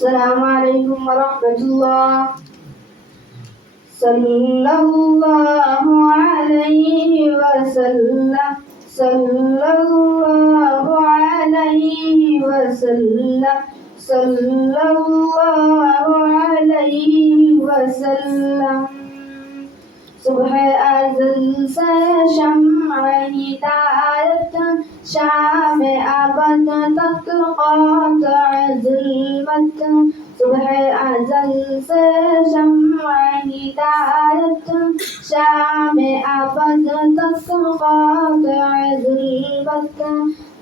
السلام عليكم ورحمة الله صلى الله عليه وسلم صلى الله عليه وسلم صلى الله عليه وسلم صبح أزل شمع هداية شام أبد تقاطع أزل شمع هداية شام أبد تقاطع ظلمة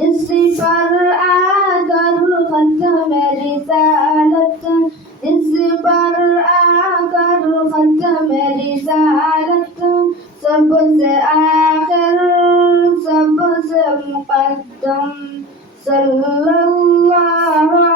نصف الآدر ختم رسالة نصف الآخر ختم رسالة سبز آخر سبز مقدم صلى الله. عليه